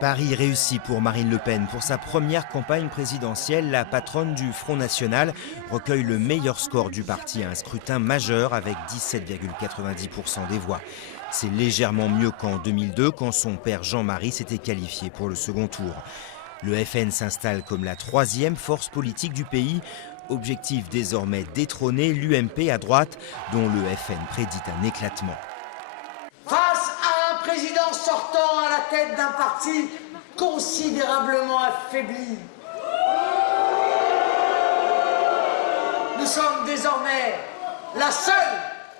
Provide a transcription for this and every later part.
Paris réussi pour Marine Le Pen. Pour sa première campagne présidentielle, la patronne du Front National recueille le meilleur score du parti à un scrutin majeur avec 17,90% des voix. C'est légèrement mieux qu'en 2002 quand son père Jean-Marie s'était qualifié pour le second tour. Le FN s'installe comme la troisième force politique du pays. Objectif désormais détrôner l'UMP à droite dont le FN prédit un éclatement. Face à un président sortant à la tête d'un parti considérablement affaibli, nous sommes désormais la seule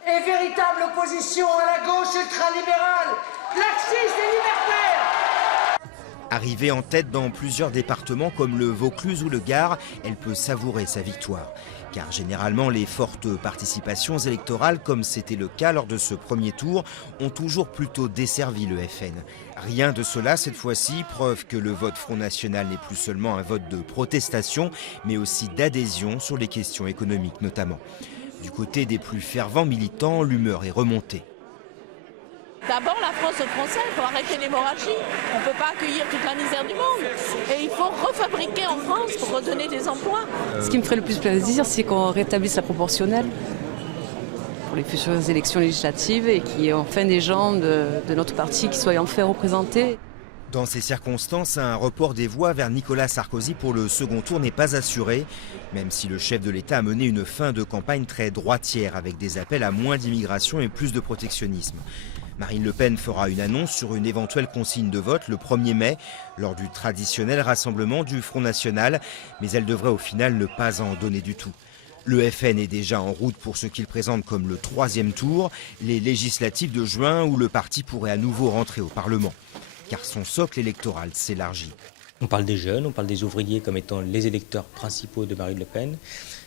et véritable opposition à la gauche ultralibérale, laxiste et libertaire. Arrivée en tête dans plusieurs départements comme le Vaucluse ou le Gard, elle peut savourer sa victoire. Car généralement, les fortes participations électorales, comme c'était le cas lors de ce premier tour, ont toujours plutôt desservi le FN. Rien de cela cette fois-ci, preuve que le vote Front National n'est plus seulement un vote de protestation, mais aussi d'adhésion sur les questions économiques notamment. Du côté des plus fervents militants, l'humeur est remontée. D'abord, la France aux Français, il faut arrêter l'hémorragie. On ne peut pas accueillir toute la misère du monde. Et il faut refabriquer en France pour redonner des emplois. Ce qui me ferait le plus plaisir, c'est qu'on rétablisse la proportionnelle pour les futures élections législatives et qu'il y ait enfin des gens de notre parti qui soient enfin représentés. Dans ces circonstances, un report des voix vers Nicolas Sarkozy pour le second tour n'est pas assuré, même si le chef de l'État a mené une fin de campagne très droitière avec des appels à moins d'immigration et plus de protectionnisme. Marine Le Pen fera une annonce sur une éventuelle consigne de vote le 1er mai lors du traditionnel rassemblement du Front National, mais elle devrait au final ne pas en donner du tout. Le FN est déjà en route pour ce qu'il présente comme le 3e tour, les législatives de juin où le parti pourrait à nouveau rentrer au Parlement, car son socle électoral s'élargit. On parle des jeunes, on parle des ouvriers comme étant les électeurs principaux de Marine Le Pen.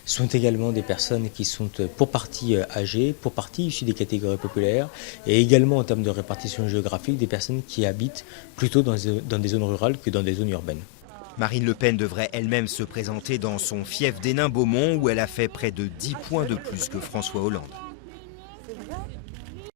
Ce sont également des personnes qui sont pour partie âgées, pour partie issues des catégories populaires et également en termes de répartition géographique des personnes qui habitent plutôt dans des zones rurales que dans des zones urbaines. Marine Le Pen devrait elle-même se présenter dans son fief d'Hénin-Beaumont où elle a fait près de 10 points de plus que François Hollande.